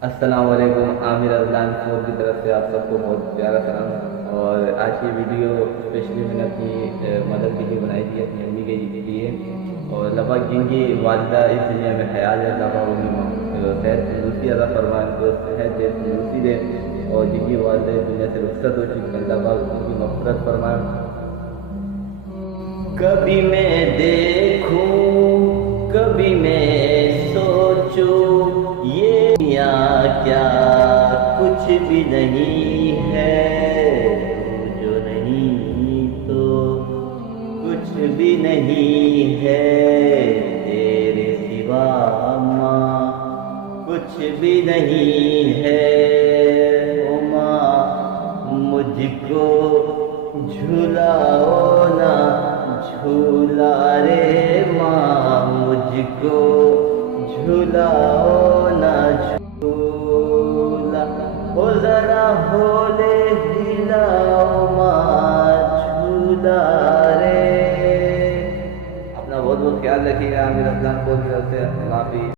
अस्सलाम वालेकुम। Aamir Azlan four की तरफ से आप सबको बहुत प्यारा सलाम। और आज की वीडियो स्पेशली मैंने अपनी मदर के लिए बनाई थी, अपनी अम्मी के लिए। और लबा जिनकी वालदा इस दुनिया में ख्याल है, लबा उनकी सेहत तंदुरुस्ती अदा फरमाए, उनको सेहत तंदुरुस्ती दे। और जिनकी वालदा इस दुनिया से रुखसत हो चुकी है, लबा उनकी मफ़रत फरमाए। कभी मैं देखूं, कभी मैं सोचूं, ये दुनिया क्या कुछ भी नहीं है। तू जो नहीं तो कुछ भी नहीं है, तेरे सिवा माँ कुछ भी नहीं है। ओ माँ मुझको झुलाओ ना झूला रे, माँ मुझको झुलाओ ना झूला। हो जरा होले हिलाओ माँ झूला रे। अपना बहुत बहुत ख्याल रखिएगा। आमिर अफलान को भी अल्लाह हाफिज़।